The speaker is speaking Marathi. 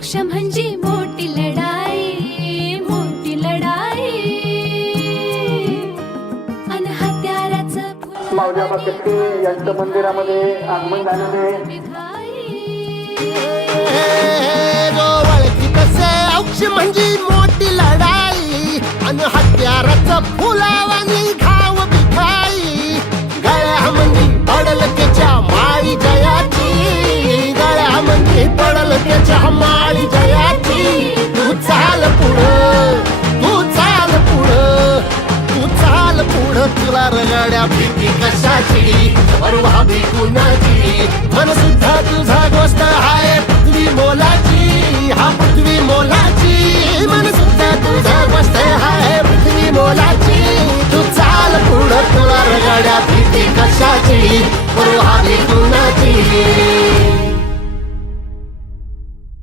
मोक्ष म्हणजे मोठी लढाई, मोठी लढाई. अन हत्याराचं फुल माऊलीआबा कट्टी यांच्या मंदिरामध्ये आगमन झालेले औक्ष म्हणजे मोठी लढाई आणि हत्याराचं फुलावानी घाव भिकाई. गळ्यामध्ये पडल त्याच्या माळी जयाची, गळ्यामध्ये पडल त्याच्या माळी जयाची. तू चाल पुढं, तू चाल पुढं, तू चाल पुढं. तुला रगड्या भीती कशाची, परवा भी कुणाची. मन सुद्धा तुझा गोष्ट हाय पृथ्वी मोलाची, हा पृथ्वी मोलाची. मन सुद्धा तुझा गोष्ट हाय पृथ्वी मोलाची. तू चाल पुढं, तुला रगड्या भीती कशाची, परवा भी कुणाची.